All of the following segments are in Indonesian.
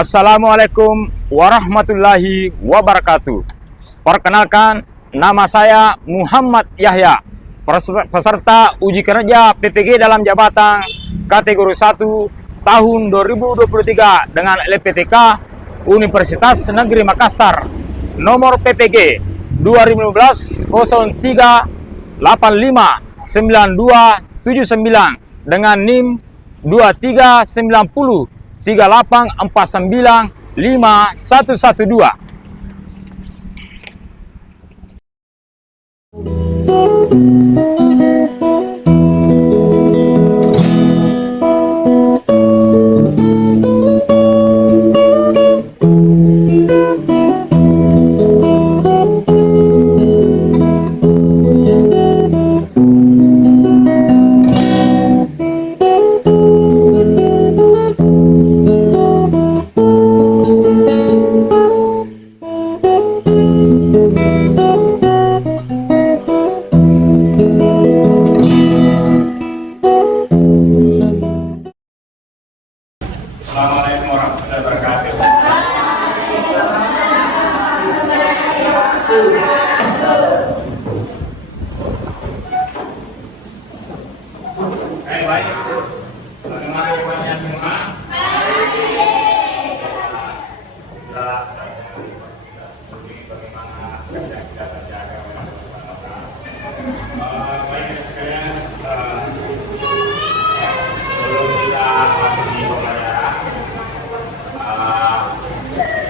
Assalamualaikum warahmatullahi wabarakatuh. Perkenalkan, nama saya Muhammad Yahya, peserta uji kerja PPG dalam jabatan kategori 1 tahun 2023 dengan LPTK Universitas Negeri Makassar, nomor PPG 2015 03 85 9279 dengan NIM 2390 3849 5112. Assalamualaikum warahmatullahi wabarakatuh. Baik, bagaimana kabarnya semua? Bagaimana kesehatan kita terjaga oleh Allah Subhanahu wa Ta'ala. Baik sekalian, sebelum kita masuk di pembelajaran,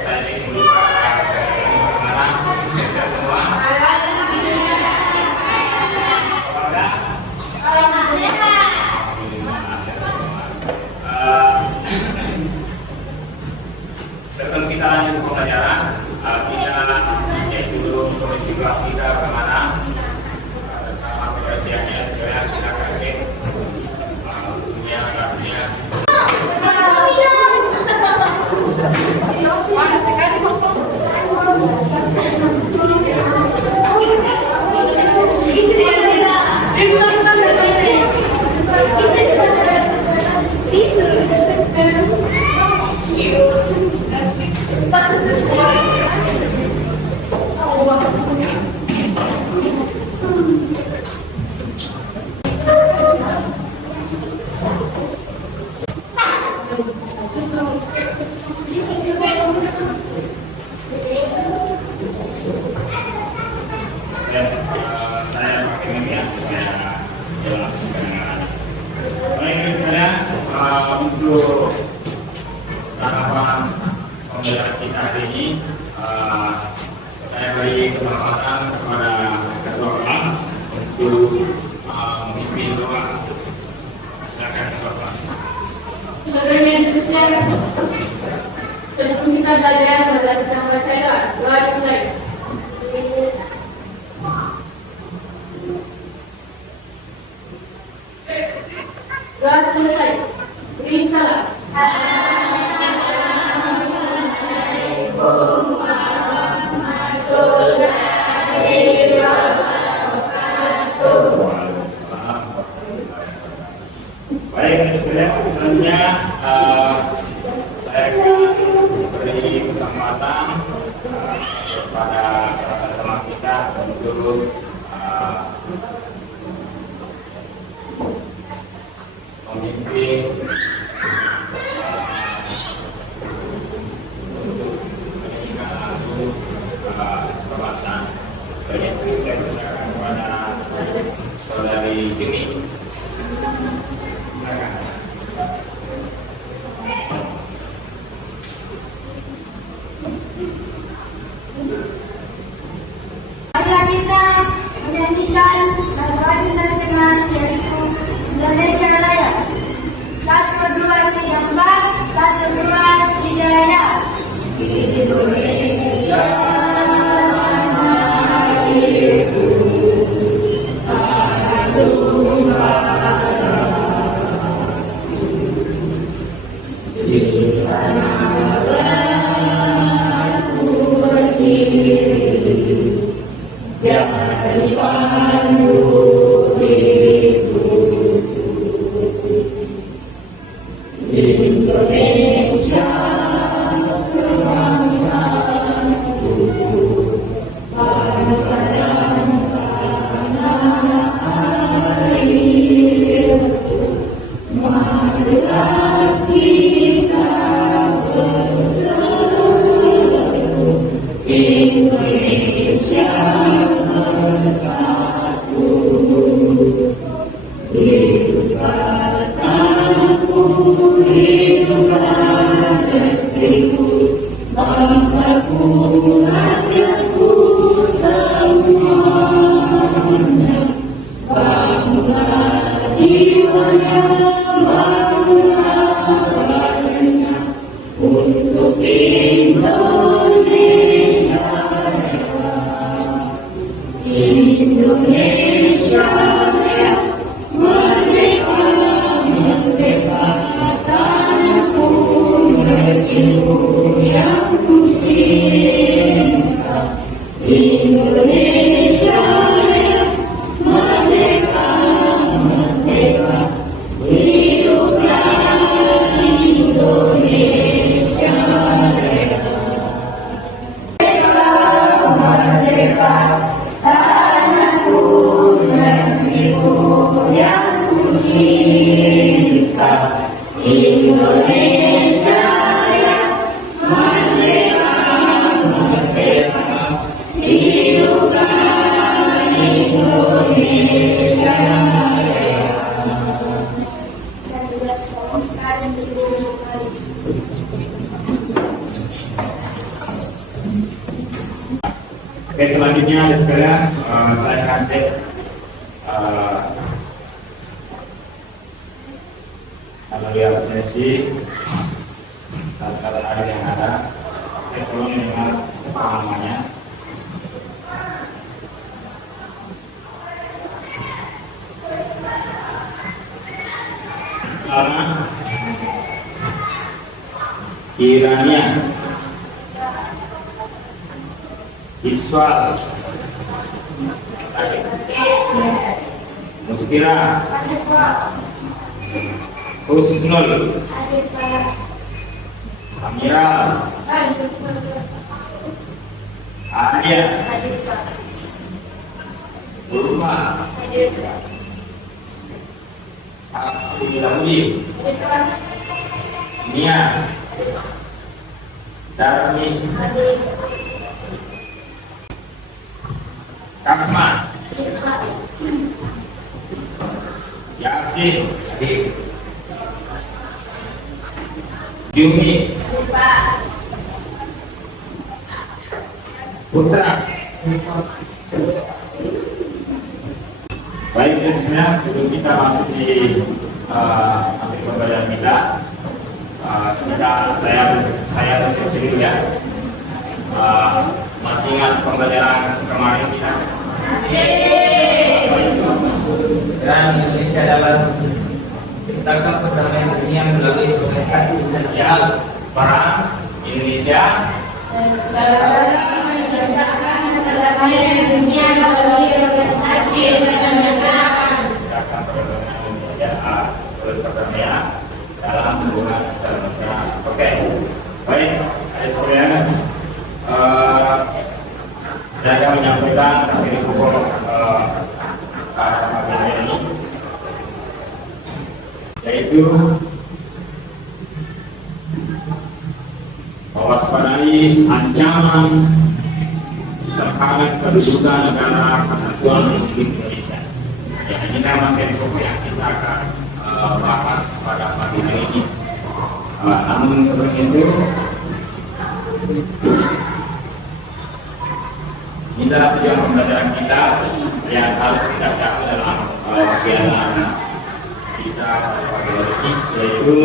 saya ingin mengucapkan bagaimana sukses semua. Sebelum kita lanjut ke pembelajaran, kita cek dulu kondisi kelas kita bagaimana tentang aplikasinya. Silakan cek punya kelasnya. Saya pakai ini ya supaya jelas kedengaran. Baik sebenarnya untuk rangkaian pembelajaran kita hari ini, saya beri kesempatan kepada ketua kelas untuk memimpin doa. Silakan ketua kelas. Saudara yang bersiap, sebelum kita belajar kita membaca doa dimulai. Doa selesai. Beri salam. Assalamualaikum warahmatullahi wabarakatuh. Baik, selanjutnya saya akan beri kesempatan kepada salah satu teman kita untuk memimpin pembahasan. Banyak saya persilakan kepada saudari Dini. Marilah kita menyanyikan lagu nasional yaitu Indonesia Raya. 1, 2, 3, 4. 1, 2, 3 ya. Indonesia itu agung di sana aku bangsaku, rakyatku semuanya, bangunlah jiwanya, bangunlah badannya, untuk Indonesia Raya. Indonesia Raya, merdeka, merdeka, tanahku negeriku yang ku cinta. Indonesia Raya, merdeka, merdeka, hiduplah Indonesia Raya. Merdeka, tanahku negeriku yang ku cinta. Indonesia Raya, merdeka, merdeka, hiduplah Indonesia Raya. Oke, selanjutnya ada sekalian, saya akan cek melalui sesi kata-kata ada yang ada. Oke, tolong dengar namanya. Sama kiranya Iswal Muskira Husnul Amiral Arya Burma Asri Laudi Nia Darmi Kasma Yasin Yumi Putra. Baik, sebenarnya sebelum kita masuk di materi pembelajaran kita, saya sendiri ya, masih ingat pembelajaran kemarin kita? Dan Indonesia dalam menciptakan perdamaian dunia melalui organisasi internasional. Peran Indonesia dalam menciptakan perdamaian dunia melalui organisasi internasional. menciptakan perdamaian Indonesia perdamaian dalam hubungan internasional. Oke, baik, ada sekalian, saya akan menyampaikan materi pokok materi ini, yaitu mewaspadai ancaman terhadap kedudukan negara kesatuan Republik Indonesia. Ya, ini materi pokok yang kita akan bahas pada pagi hari ini. Namun sebelum itu, ini adalah tujuan pembelajaran kita yang harus kita capai dalam kegiatan kita pada pagi hari ini, yaitu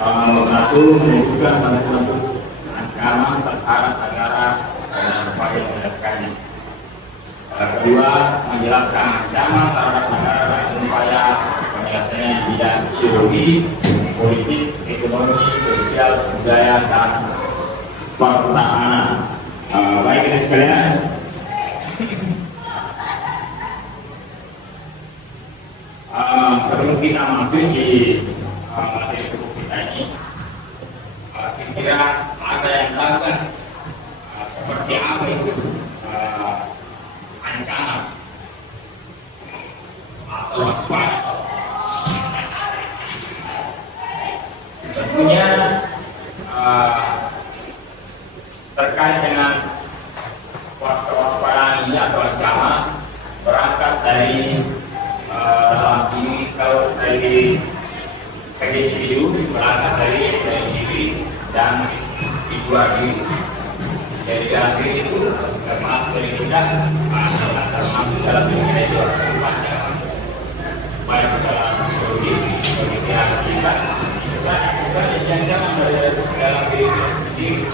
nomor satu, menunjukkan pada suatu ancaman terhadap negara dan upaya menyelesaikannya. Kedua, menjelaskan ancaman terhadap negara dan upaya penyelesaiannya di bidang ideologi, politik, ekonomi, sosial, budaya, dan pertahanan. Baik, ini sekalian, sebelum kita masuk di materi pokok kita ini, kira-kira ada yang tahu kan seperti apa itu ancaman atau waspada? Tentunya terkait dengan kewaspadaan ini atau ancaman berangkat dari dalam ini, kalau dari segi individu berangkat dari diri dan dua diri. Dari dalam diri itu termasuk dari kita, termasuk dalam diri kita itu ancaman, baik dalam psikologis, bagi kesehatan kita, sesuatu yang ancaman dari dalam diri kita sendiri,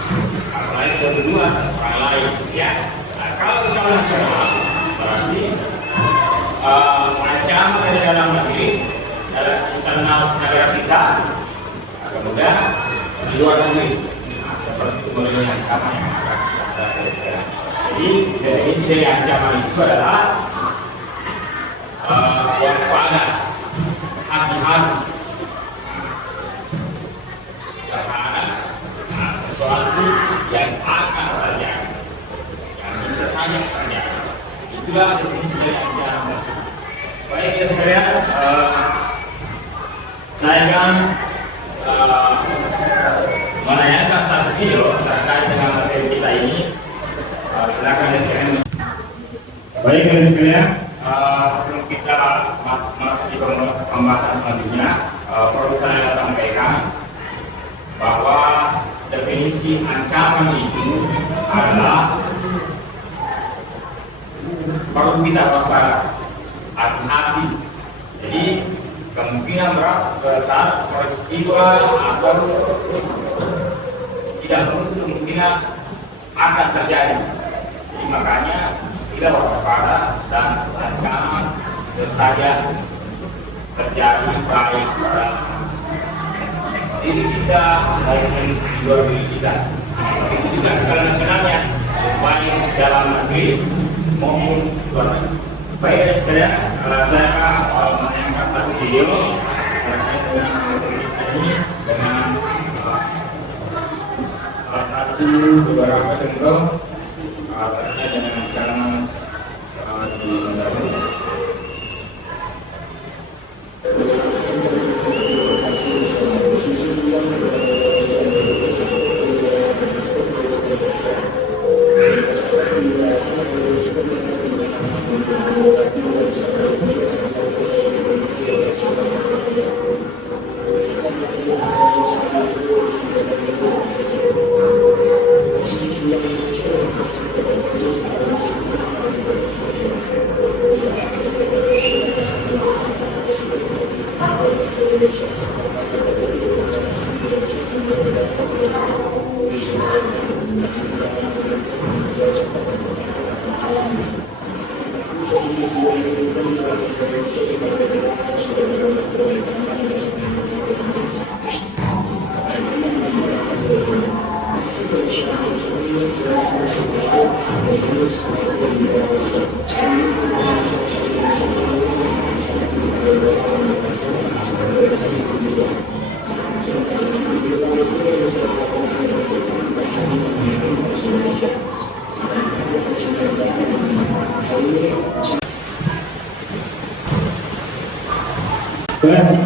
apalagi kedua orang lain. Ya, nah, kalau skala nasional berarti ancaman dari dalam negeri, dalam internal negara kita, kemudian di luar negeri. Nah, seperti itu model ancaman yang akan kita hadapi sekarang. Jadi definisi dari ancaman itu adalah waspada, hati-hati terhadap sesuatu yang akan terjadi, yang bisa saja terjadi. Itulah definisi dari ancaman tersebut. Baik ya sekalian, saya akan menanyakan satu video terkait dengan materi kita ini. Silakan ya sekalian. Baik ya sekalian, sebelum kita masuk di pembahasan selanjutnya, perlu saya sampaikan bahwa definisi ancaman itu adalah perlu kita waspada, hati-hati. Jadi kemungkinan besar peristiwa atau tidak menutup kemungkinan akan terjadi. Jadi makanya istilah waspada dan ancaman saja terjadi baik dalam diri kita maupun di luar diri kita. Itu juga skala nasionalnya, baik dalam negeri maupun luar negeri. Baik ya sekalian, saya akan menayangkan satu video terkait dengan materi ini dengan salah satu beberapa contoh terkait dengan ancaman di negara.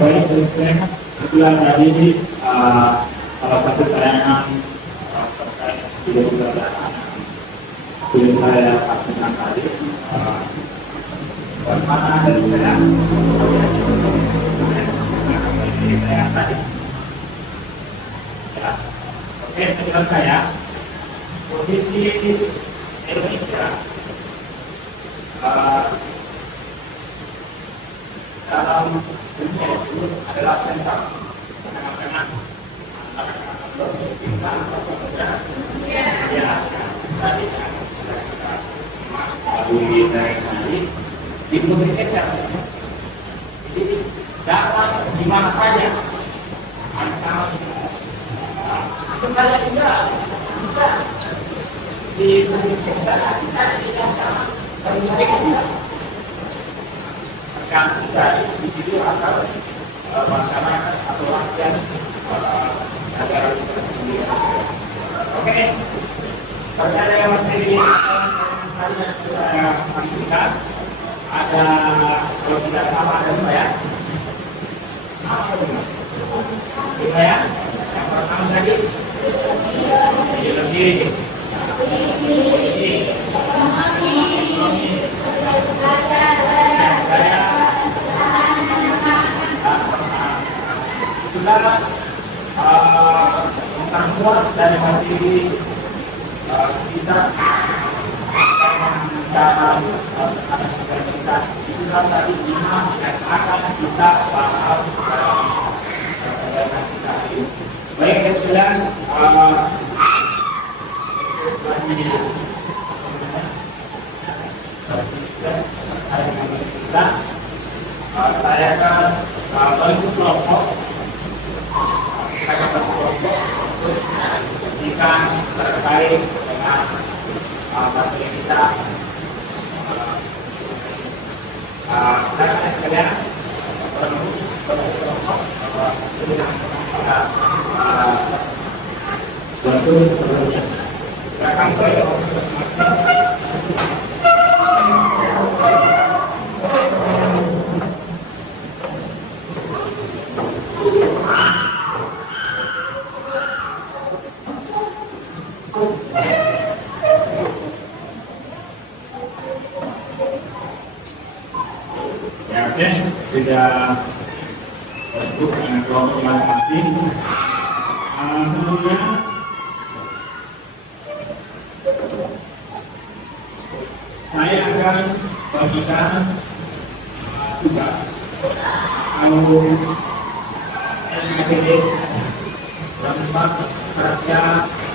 Baik, itulah tadi salah satu tayangan terkait video film saya saksikan tadi. Bagaimana dari saya tadi? Ya, oke, menurut saya posisi Indonesia dalam dunia itu adalah sentral tengah-tengah antara ya tadi dari di putri sektor. Jadi dapat di mana saja ancaman sebenarnya tidak di putri sektor tergantung dari individu atau masyarakat atau rakyat negara kita sendiri. Oke, ternyata yang materi tadi yang saya sampaikan ada, kalau tidak salah ada saya. Ya, yang pertama tadi lebih internal kuat dari hati kita cara kita itulah tadi imam yang akan kita bahas baik kemudian saya akan bagi kelompok jika terkait dengan materi kita sekalian sudah untuk dengan kelompok masing-masing. Sebelumnya saya akan bagikan tugas. Kalau akademik tempat kerja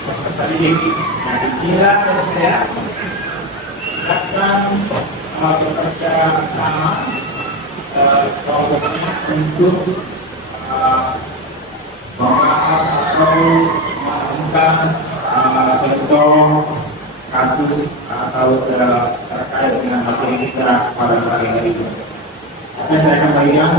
peserta didik, jadi kira saya akan bekerja sama kelompoknya untuk membahas atau melakukan bentuk kasus atau terkait dengan materi kita pada hari ini. Saya akan bagikan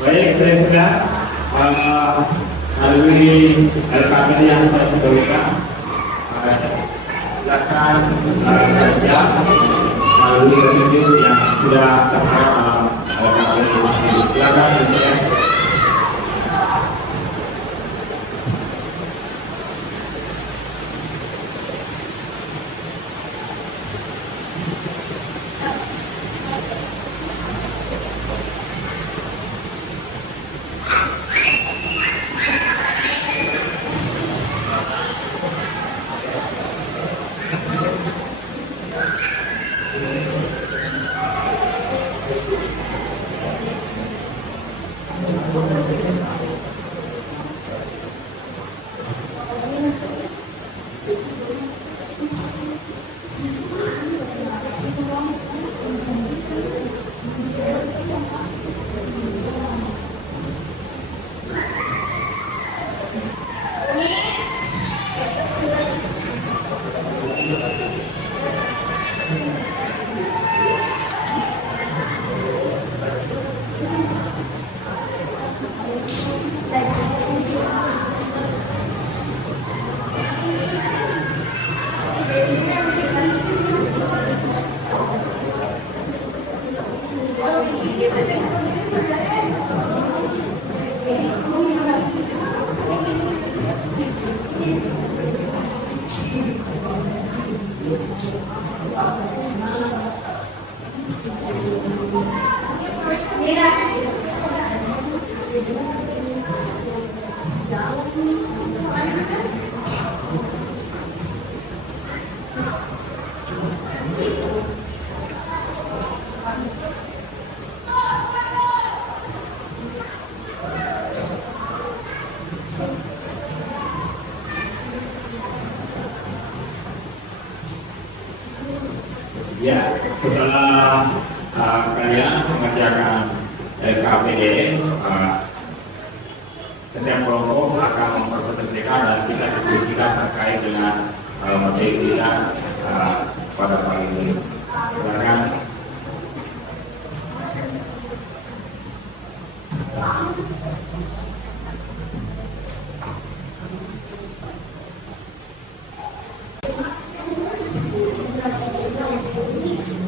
baik, saya sudah melalui LKPD yang saya sebutkan. Silakan kerja melalui review yang sudah tertera dalam LKPD. Silakan kerja. Ya, setelah kalian mengerjakan KPD, setiap kelompok akan mempresentasikan dan kita diskusikan terkait dengan materi kita pada pagi ini. Silakan.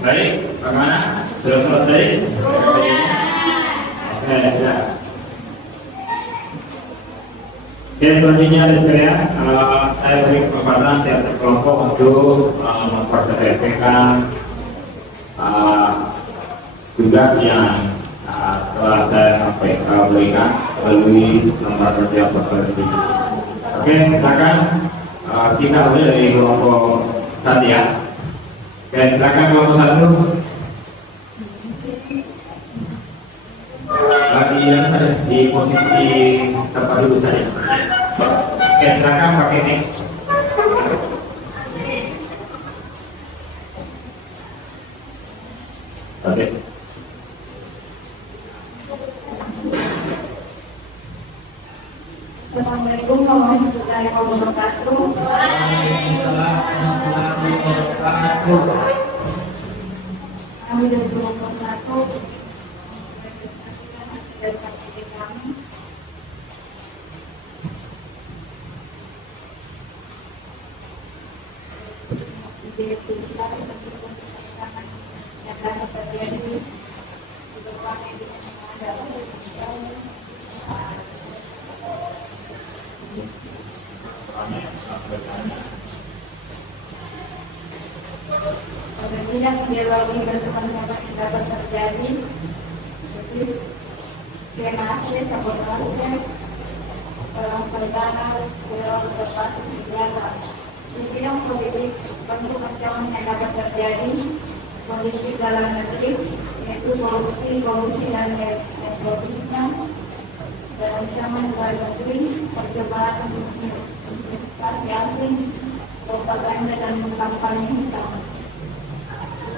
Baik, bagaimana? Sudah selesai? Oke, sudah. Oke, selanjutnya ada sekalian, saya beri kesempatan tiap kelompok untuk mempresentasikan tugas yang telah saya sampaikan berikan melalui lembar kerja peserta. Oke, silakan kita mulai dari kelompok satu ya. Oke, silakan kelompok satu. Bagi yang ada di posisi tempat duduk saja. Oke, silakan pakai mic. Oke. Assalamualaikum warahmatullahi wabarakatuh. Kami dari kelompok 1 dari KPD kami. Ide kita yang akan terjadi di depan ini adalah tidak dialog teman-teman yang dapat terjadi seperti skenasi, sabotase, dalam perjalanan dalam tempat berjaga. Di bidang politik, bentuk ancaman yang dapat terjadi kondisi dalam negeri, yaitu korupsi dan nepotisme, dan ancaman luar negeri, percobaan investasi asing, propaganda dan kampanye hitam.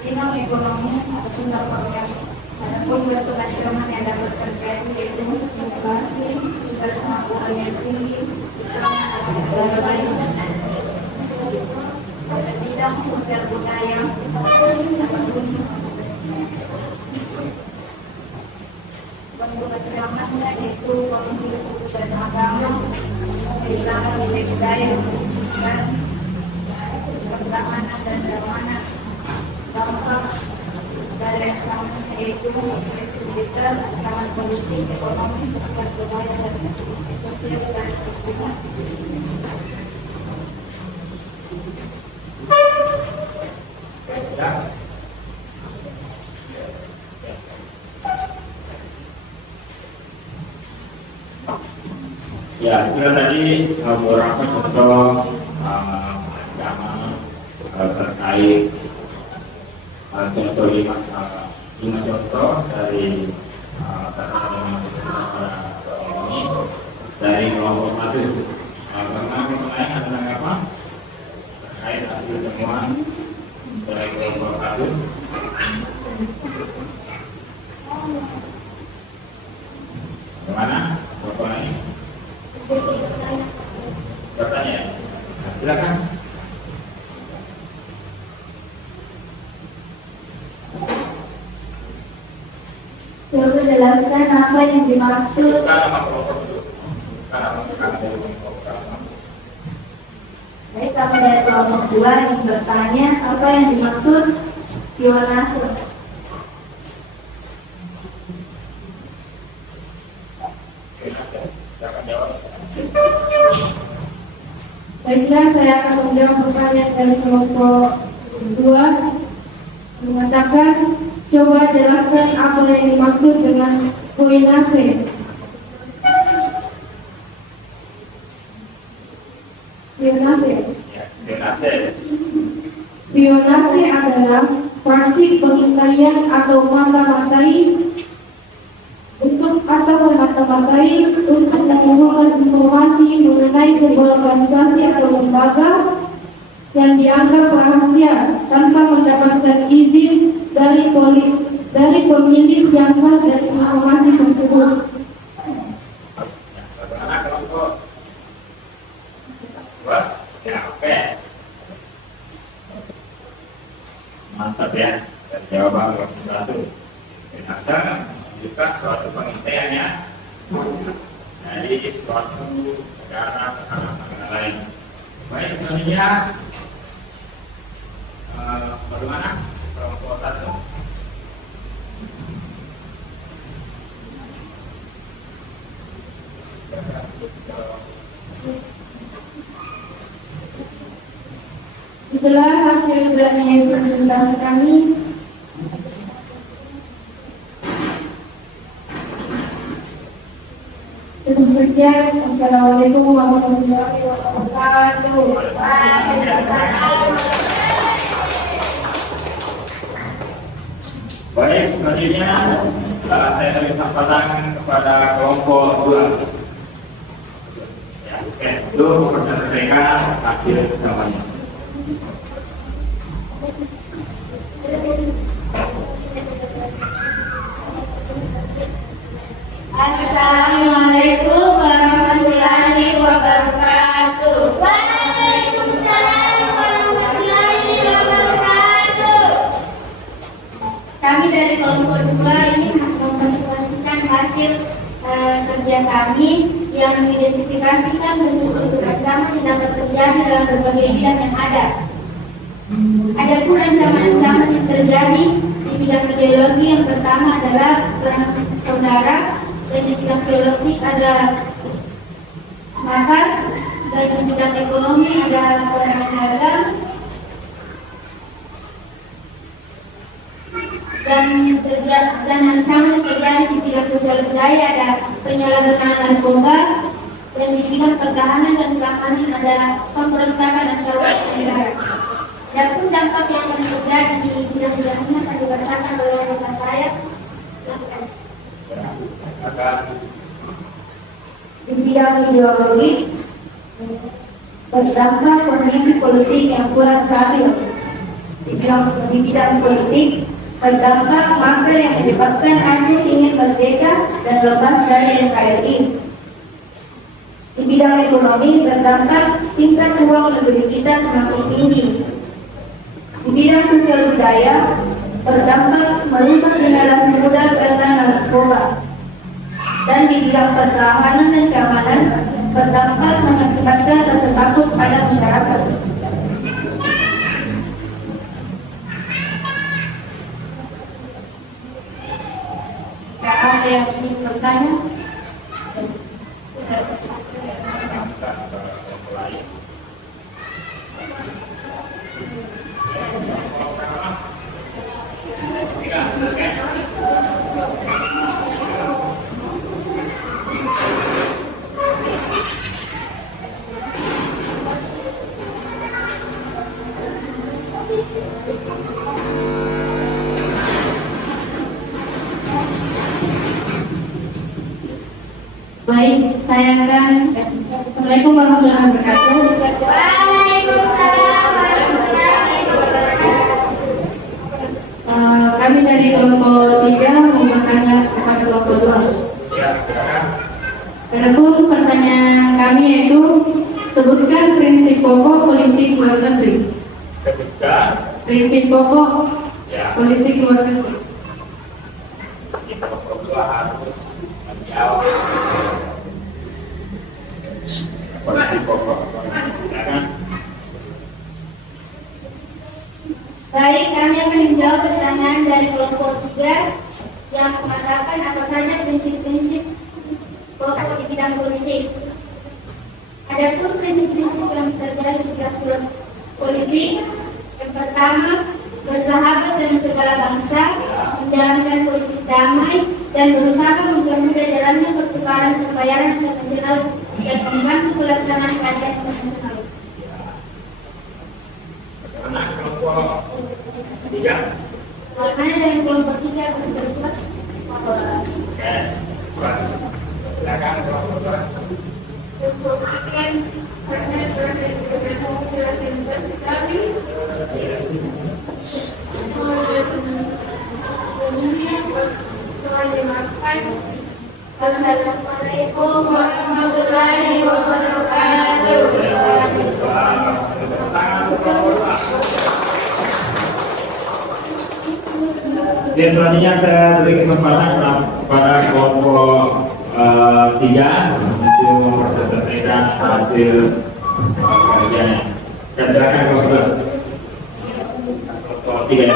Bidang ekonomi atau sumber program, adapun bentuk ancaman yang dapat terjadi yaitu inflasi, tingkat pengangguran yang tinggi, dan lain. Pada bidang sosial budaya, bentuk ancaman yaitu konflik dan agama, kehilangan nilai budaya dan keamanan dan keamanan. Dampak dari ancaman yaitu digital, ancaman politik, ekonomi, sosial budaya dan sosial dan lingkungan. Ya, itu tadi beberapa contoh ancaman terkait contoh lima contoh dari ini dari kelompok satu. Karena lain ada tanggapan terkait hasil temuan dari kelompok satu. Bagaimana? Kelompok lain? Bertanya? Nah, silakan. Coba jelaskan apa yang dimaksud. Baik, kami dari kelompok 2 yang bertanya apa yang dimaksud spionase. Baiklah, saya akan menjawab pertanyaan dari kelompok 2. Mengatakan, coba jelaskan apa yang dimaksud dengan spionase. Spionase adalah praktik pengintaian atau mata-matai untuk mengumpulkan informasi mengenai sebuah organisasi atau lembaga yang dianggap rahasia tanpa mendapatkan izin dari pemilik yang sah dari informasi tersebut. Bagaimana kelompok? Bos, ya oke. Mantap ya, dari jawaban kelompok 1. Jenazah menunjukkan suatu pengintaiannya dari suatu negara lain. Baik, selanjutnya bagaimana kelompok 1? Itulah hasil dari presentasi kami. Tentu saja. Assalamualaikum warahmatullahi wabarakatuh. Baik, selanjutnya saya beri kesempatan kepada kelompok 2. Ya, oke, itu memperselesaikan hasil jawabannya. Assalamualaikum warahmatullahi wabarakatuh. Waalaikumsalam warahmatullahi wabarakatuh. Kami dari kelompok 2 ini mempresentasikan hasil kerja kami yang mengidentifikasikan bentuk-bentuk ancaman yang dapat terjadi dalam berbagai bidang yang ada. Adapun ancaman-ancaman yang terjadi di bidang ideologi, yang pertama adalah perang saudara, dan di bidang biologi ada makar, dan di bidang ekonomi ada perang dagang, dan ancaman terjadi di bidang sosial budaya ada penyalahgunaan narkoba, dan di bidang pertahanan dan keamanan ada pemberontakan antar negara. Adapun dampak yang akan terjadi di bidang-bidang ini akan dibacakan oleh rekan saya. Di bidang ideologi, berdampak kondisi politik yang kurang stabil. Di bidang politik, berdampak makar yang menyebabkan Aceh ingin merdeka dan lepas dari NKRI. Di bidang ekonomi, berdampak tingkat uang negeri kita semakin tinggi. Di bidang sosial budaya, berdampak merusak generasi muda karena narkoba. Dan di bidang pertahanan dan keamanan, berdampak mengakibatkan rasa takut pada masyarakat. Ada yang ingin bertanya? Baik, saya akan. Assalamualaikum warahmatullahi wabarakatuh. Waalaikumsalam warahmatullahi wabarakatuh. Kami dari kelompok 3 mempertanya kepada kelompok 2. Adapun pertanyaan kami yaitu, sebutkan prinsip pokok politik luar negeri. Sebutkan Prinsip pokok politik luar negeri. di kelompok 2 harus menjawab politik pokok. Silakan. Baik, kami akan menjawab pertanyaan dari kelompok 3 yang mengatakan apa saja prinsip-prinsip pokok di bidang politik. Adapun prinsip-prinsip yang terjadi di bidang politik, yang pertama, bersahabat dengan segala bangsa, menjalankan politik damai, dan berusaha mempermudah jalannya pertukaran pembayaran internasional dan membantu pelaksanaan keadilan internasional. Bagaimana kelompok 3? Bagaimana dengan kelompok 3 harus berpuas? Yes, puas. Silakan kelompok 2. Untuk Assalamualaikum warahmatullahi wabarakatuh. Dan selanjutnya saya beri kesempatan kepada kelompok 3 untuk mempresentasikan hasil kajiannya. Dan silakan kelompok 3.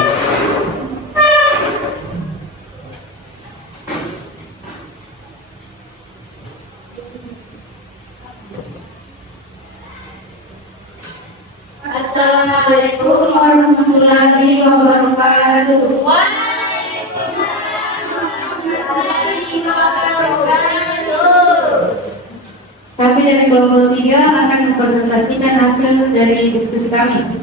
Assalamualaikum warahmatullahi wabarakatuh. Waalaikumsalam warahmatullahi wabarakatuh. Kami dari kelompok 3 akan mempresentasikan hasil dari diskusi kami.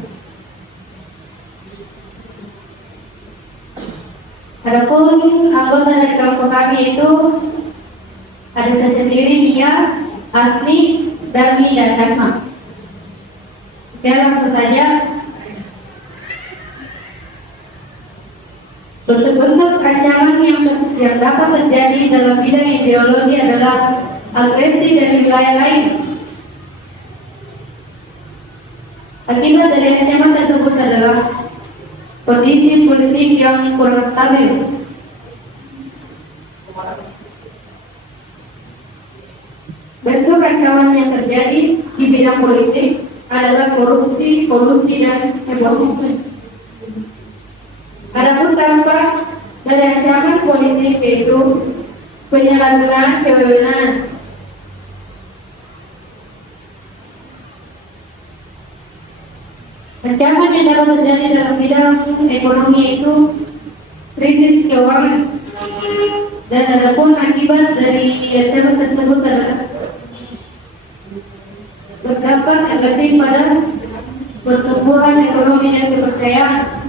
Adapun anggota dari kelompok kami itu ada saya sendiri, Mia, Asli, Dami, dan Dharma. Oke, langsung saja. Bentuk-bentuk ancaman yang dapat terjadi dalam bidang ideologi adalah agresi dari wilayah lain. Akibat dari ancaman tersebut adalah kondisi politik yang kurang stabil. Bentuk ancaman yang terjadi di bidang politik adalah korupsi, kolusi, dan nepotisme. Adapun dampak dari ancaman politik yaitu penyalahgunaan kewenangan, ancaman yang dapat terjadi dalam bidang ekonomi yaitu krisis keuangan, dan adapun akibat dari ancaman tersebut adalah berdampak negatif pada pertumbuhan ekonomi dan kepercayaan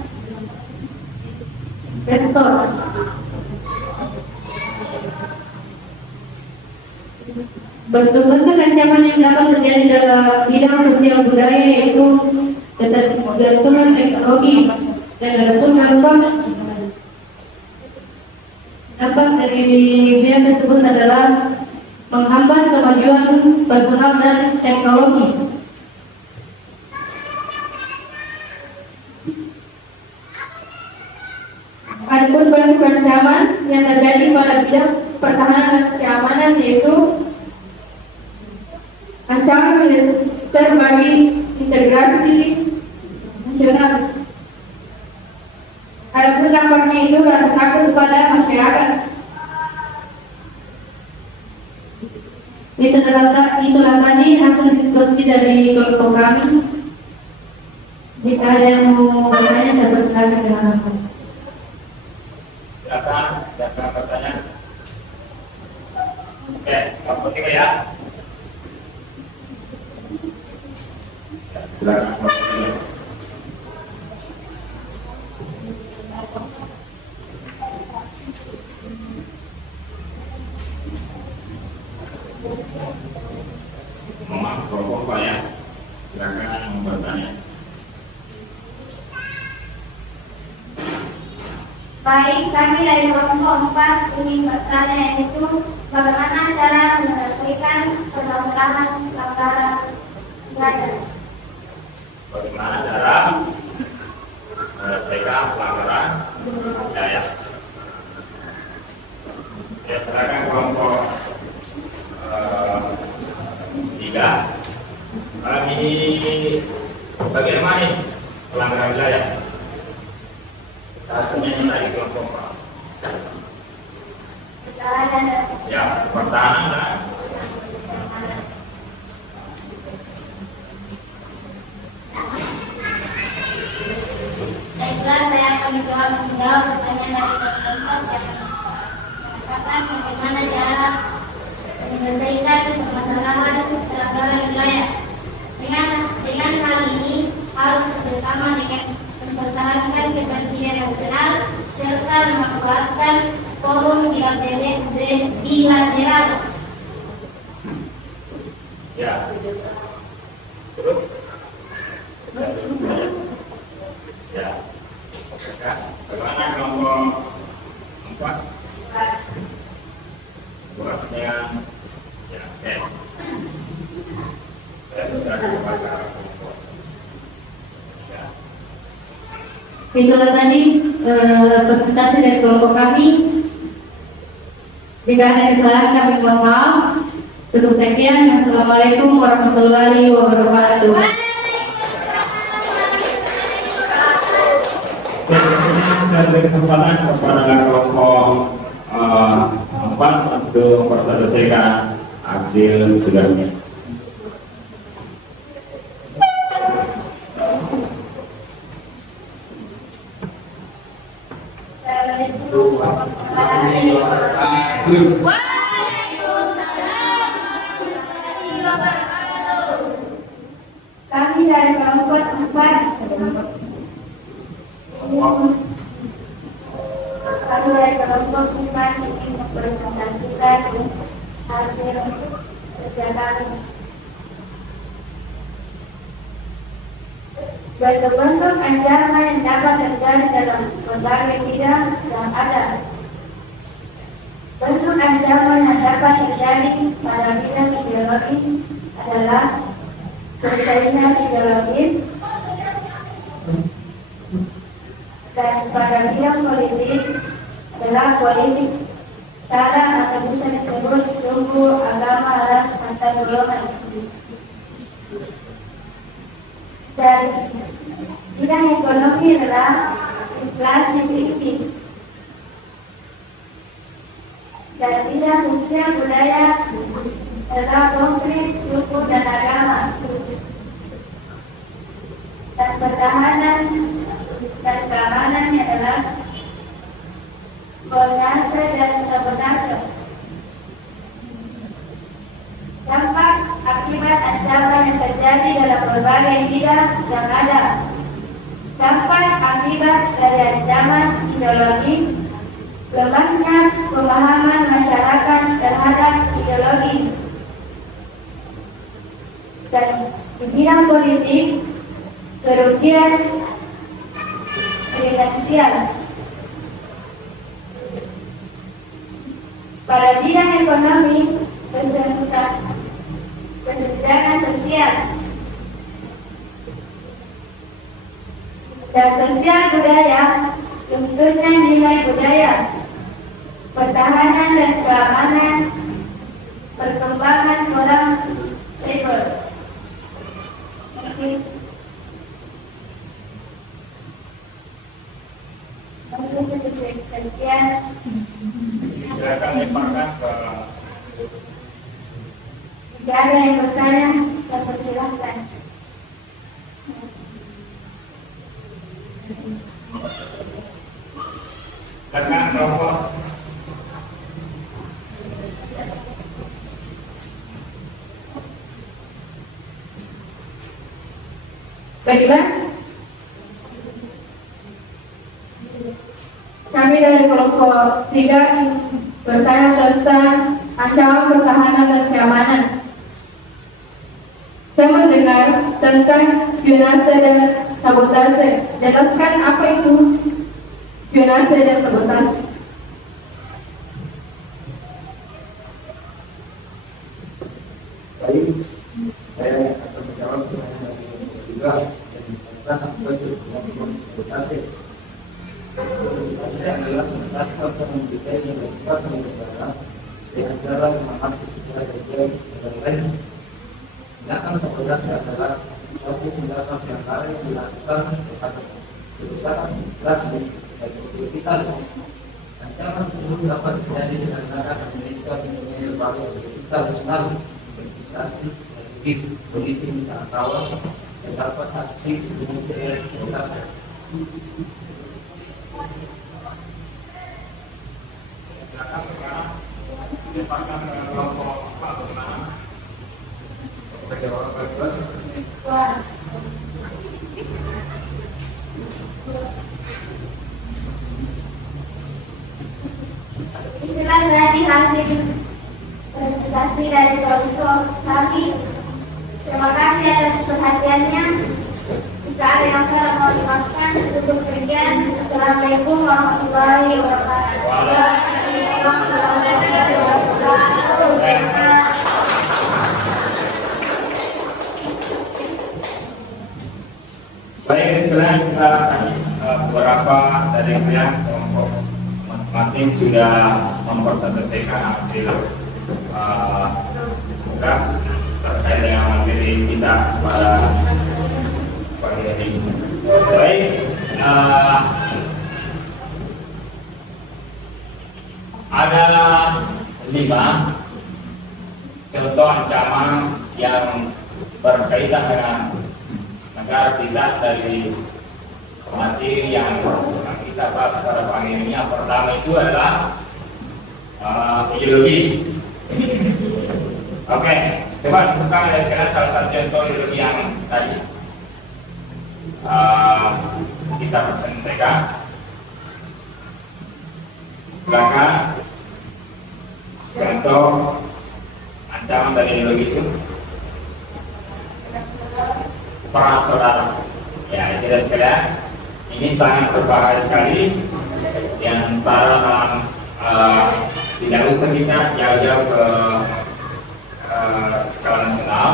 investor. Bentuk-bentuk ancaman yang dapat terjadi dalam bidang sosial budaya yaitu ketergantungan teknologi, dan adapun dampak dari bidang tersebut adalah menghambat kemajuan personal dan teknologi. Adapun bentuk ancaman yang terjadi pada bidang pertahanan dan keamanan yaitu ancaman militer bagi integrasi nasional. Adapun dampaknya itu rasa takut kepada masyarakat. Itulah tadi hasil diskusi dari kelompok kami. Jika ada yang mau bertanya, saya persilakan dengan apa. Silakan, siapa bertanya? Oke, kelompok 3 ya. Silakan kelompok 3. Mohon kelompok Pak ya. Silakan yang mau bertanya. Baik, kami dari kelompok 4 ingin bertanya yaitu bagaimana cara menyelesaikan permasalahan pelanggaran belajar. Bagaimana cara menyelesaikan pelanggaran budaya? Ya, silakan kelompok 3. Ini bagian mana nih pelanggaran wilayah? Satunya ini tadi kelompok Pak. Ya, pertahanan lah. Baiklah, saya akan menjawab pertanyaan dari kelompok yang mengatakan bagaimana cara menyelesaikan permasalahan pelanggaran wilayah. Dengan hal ini harus bersama dengan mempertahankan kepentingan nasional serta memanfaatkan forum bilateral. Ya. Ya, bagaimana kelompok 4? Luasnya ya, oke. Saya bisa kepada kelompok. Ya. Itulah tadi presentasi dari kelompok kami. Jika ada kesalahan kami mohon maaf. Cukup sekian. Assalamualaikum warahmatullahi wabarakatuh. Saya beri kesempatan kepada kelompok 4 untuk memperselesaikan hasil tugasnya. Assalamualaikum warahmatullahi wabarakatuh. Kami dari kelompok 4 ingin mempresentasikan hasil kerja kami. Bentuk-bentuk ancaman yang dapat terjadi dalam berbagai bidang yang ada. Bentuk ancaman yang dapat terjadi pada bidang ideologi adalah persaingan ideologis, dan pada bidang politik adalah politik sara atau bisa disebut suku, agama, ras, antar golongan. Dan bidang ekonomi adalah inflasi fiktif. Dan bidang sosial budaya adalah konflik suku dan agama. Dan pertahanan dan keamanan adalah koloniase dan sabotase. Dampak akibat ancaman yang terjadi dalam berbagai bidang yang ada. Dampak akibat dari ancaman ideologi, lemahnya pemahaman masyarakat terhadap ideologi. Dan di bidang politik, kerugian finansial. Pada bidang ekonomi, kesenjangan sosial. Dan sosial budaya, tentunya nilai budaya, pertahanan dan keamanan, perkembangan orang cyber. Sekian. Silakan lemparkan ke. Jika ada yang bertanya, saya persilahkan. Dengan kelompok Baiklah, kami dari kelompok 3 bertanya tentang ancaman pertahanan dan keamanan. Saya mendengar tentang spionase dan sabotase. Jelaskan apa itu spionase dan sabotase. Baik, saya akan menjawab pertanyaan juga dan apa itu sabotase. Sabotase adalah salah satu aktivitas yang dapat negara dengan cara memahami secara detail dan lain. Tindakan sabotase adalah suatu tindakan yang harus dilakukan terhadap perusahaan administrasi dan political. Ancaman tersebut dapat terjadi dengan cara Indonesia mempunyai lembaga political nasional, administrasi, polisi, wisatawan, dan dapat aksi Indonesia sabotase. silakan sekarang lemparkan ke kelompok 4 bagaimana? Jawab bebas. Itulah tadi hasil presentasi dari kelompok kami. Terima kasih atas perhatiannya. Jika ada yang salah mohon dimaafkan. Cukup sekian. Assalamualaikum warahmatullahi wabarakatuh. Baik, sekarang kita beberapa dari pihak kelompok masing-masing sudah mempresentasikan hasil tugas terkait dengan materi kita pada pagi hari ini. Baik, ada 5 contoh ancaman yang berkaitan dengan negara kita dari materi yang kita bahas pada pagi ini. Yang pertama itu adalah ideologi. Oke, coba sebutkan kira-kira salah satu contoh ideologi yang tadi kita presentasikan. Silakan contoh ancaman dari ideologi itu. Perang saudara, ya tidak sekalian, ini sangat berbahaya sekali. Yang para dalam tidak usah kita jauh-jauh ke skala nasional.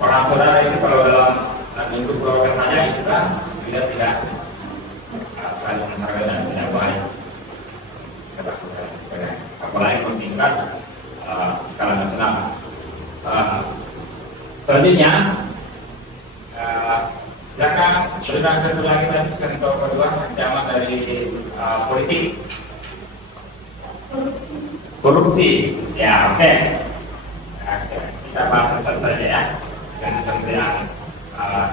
Perang saudara itu kalau dalam lingkup keluarga saja itu kan tidak saling menghargai dan tidak baik. Apalagi tingkat skala nasional. Selanjutnya, silakan berikan satu lagi contoh kedua ancaman dari politik. Korupsi, ya oke. Kita bahas satu saja ya, dengan contoh yang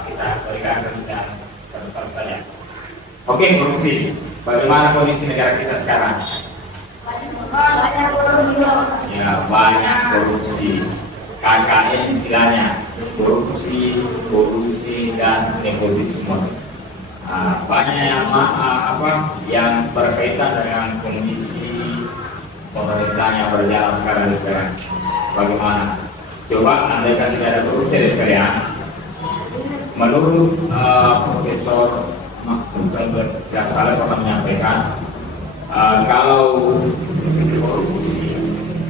kita berikan yang satu saja. Oke, korupsi. Bagaimana kondisi negara kita sekarang? Ya, banyak korupsi. KKN istilahnya, korupsi dan nepotisme. Banyak yang berkaitan dengan kondisi pemerintah yang berjalan sekarang. Bagaimana? Coba andaikan tidak ada korupsi sekalian. Menurut Profesor Ghazali pernah menyampaikan, kalau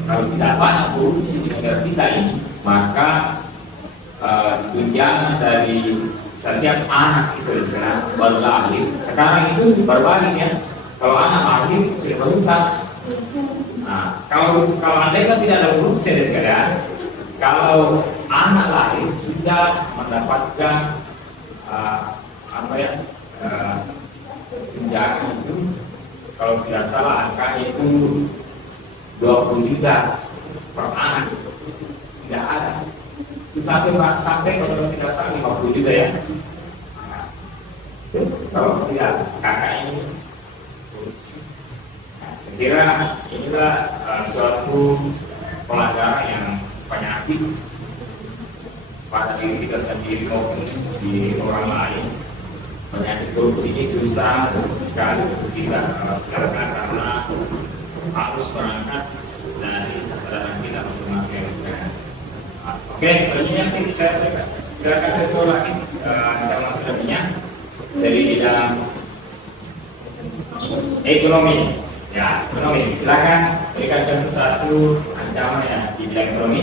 tidak banyak korupsi di negara kita ini, maka tunjangan dari setiap anak itu sekarang baru lahir. Sekarang itu berbalik ya. Kalau anak lahir sudah berhutang. Nah, kalau andai kan tidak ada korupsi sekarang, kalau anak lahir sudah mendapatkan tunjangan itu, kalau tidak salah angka itu 20 juta per anak. Tidak ada. Itu sampai kalau tidak salah 50 juta ya. Nah, kalau tidak kakak ini korupsi. Nah, saya kira inilah suatu pelanggaran yang penyakit pada diri kita sendiri maupun di orang lain. Penyakit korupsi ini susah sekali untuk kita karena harus berangkat dari kesadaran kita masing-masing. Oke, selanjutnya saya silakan satu lagi ancaman selanjutnya dari bidang ekonomi. Ya, ekonomi. Silakan berikan contoh satu ancaman ya di bidang ekonomi.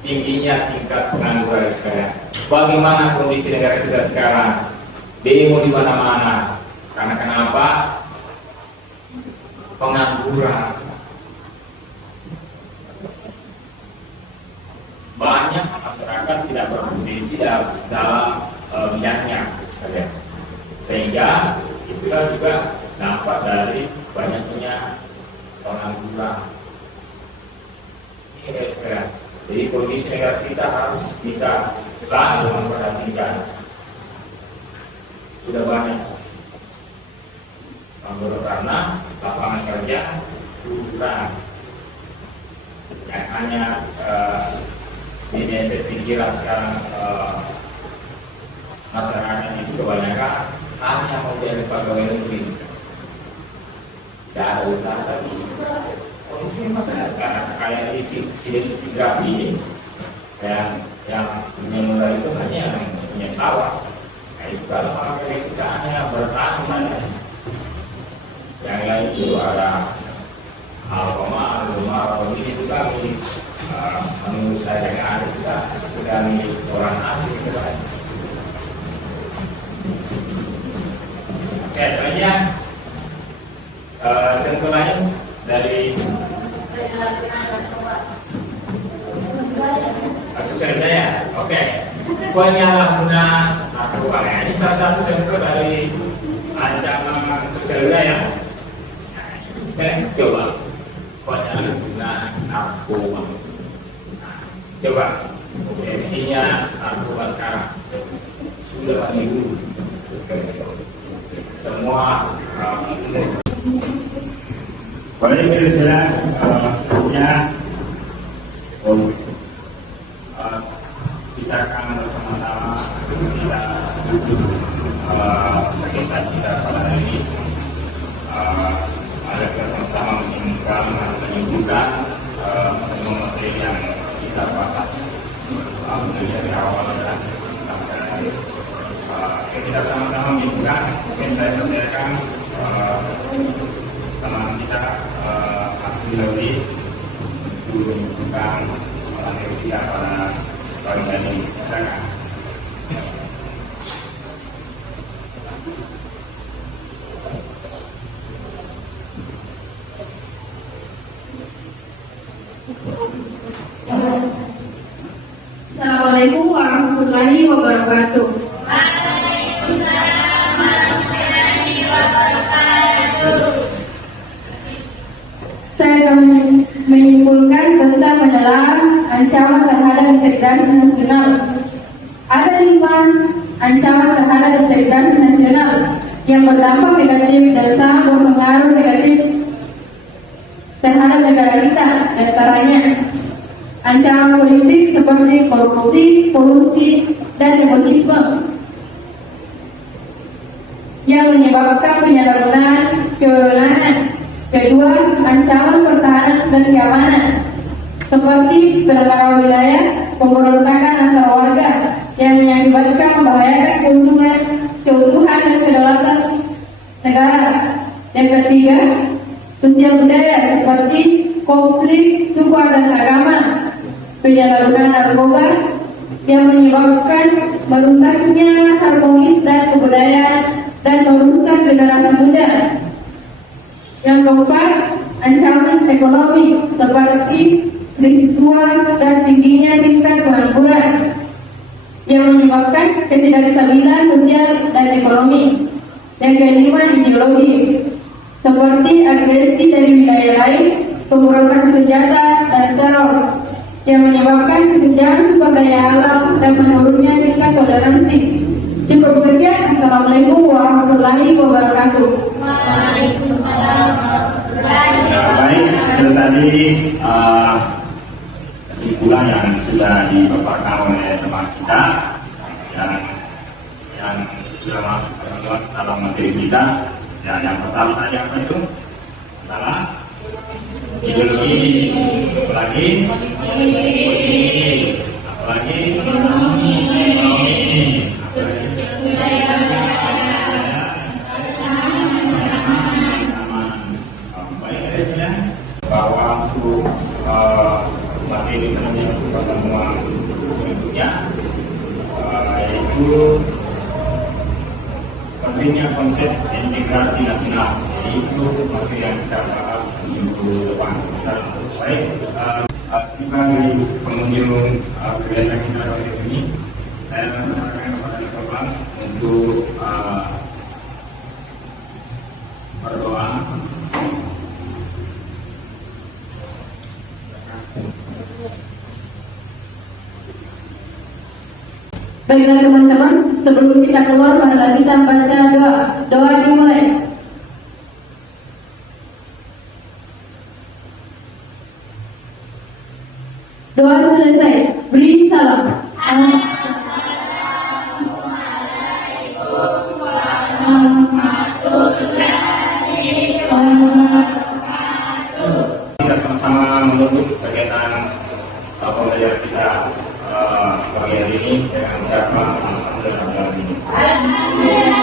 Tingginya tingkat pengangguran sekarang. Bagaimana kondisi negara kita sekarang? Demo di mana-mana. Karena kenapa? Pengangguran. Banyak masyarakat tidak berkondisi dalam bidangnya, sehingga itulah juga dampak dari banyaknya pengangguran. Jadi kondisi negara kita harus kita selalu memperhatikan. Sudah banyak pengangguran karena lapangan kerja kurang. Yang hanya ini saya pikir sekarang masyarakat itu kebanyakan hanya mau jadi pegawai negeri. Tidak ada usaha lagi. Kondisi masyarakat sekarang kayak di Sidrap ini yang punya modal itu hanya yang punya sawah. Nah, itu Kalau materi kita hanya bertahan saja, yang lain itu ada Alfamart, itu kami menurut saya yang ada kita sudah milik orang asing kita. Oke, selanjutnya contoh lain dari sosial budaya. Oke, penyalahgunaan narkoba. Ini salah satu contoh dari ancaman sosial budaya. Sekarang coba penyalahgunaan narkoba. Coba potensinya narkoba sekarang sudah menimbul semua boleh kita sebelumnya kita akan bersama-sama kita kita pada hari ini ada kita sama-sama menyebutkan semua materi yang kita bahas dari awal dan sampai akhir. Kita sama-sama menyebutkan, saya percayakan teman kita Asli Laudi untuk menyebutkan materi kita pada pagi hari ini. Silakan. Assalamualaikum warahmatullahi wabarakatuh. Saya akan menyimpulkan tentang penjelasan ancaman terhadap integritas nasional. Ada 5 ancaman terhadap integritas nasional yang berdampak negatif dan sangat berpengaruh negatif terhadap negara kita. Antaranya ancaman politik seperti korupsi, kolusi, dan nepotisme yang menyebabkan penyalahgunaan kewenangan. Kedua, ancaman pertahanan dan keamanan seperti penyelenggara wilayah, pemberontakan antar warga yang mengakibatkan membahayakan keutuhan dan kedaulatan negara. Yang ketiga, sosial budaya seperti konflik suku dan agama, penyalahgunaan narkoba yang menyebabkan merusaknya harmonis dan kebudayaan dan merusak generasi muda. Yang keempat, ancaman ekonomi seperti krisis uang dan tingginya tingkat pengangguran yang menyebabkan ketidakstabilan sosial dan ekonomi. Yang kelima, ideologi seperti agresi dari wilayah lain, pemberontakan senjata dan teror yang menyebabkan kesenjangan sumber daya alam dan menurunnya tingkat toleransi. Cukup sekian. Assalamualaikum warahmatullahi wabarakatuh. Waalaikumsalam warahmatullahi Baik, itu tadi kesimpulan yang sudah dipaparkan oleh teman kita yang sudah masuk dalam materi kita. Dan yang pertama tadi apa itu? Salah? Ideologi. Apalagi? Apalagi? Ekonomi. Bahwa untuk materi selanjutnya untuk pertemuan berikutnya yaitu pentingnya konsep integrasi nasional, yaitu materi yang kita bahas minggu depan. Baik, sebagai pengunjung kegiatan kita kali ini, saya mempersilakan kepada kelas untuk berdoa. Baiklah teman-teman, sebelum kita keluar, marilah kita baca doa. Doa dimulai. Doa selesai, beri salam. Kita sama-sama menutup kegiatan pembelajaran kita pagi hari ini dengan ucapan alhamdulillah. Alhamdulillah.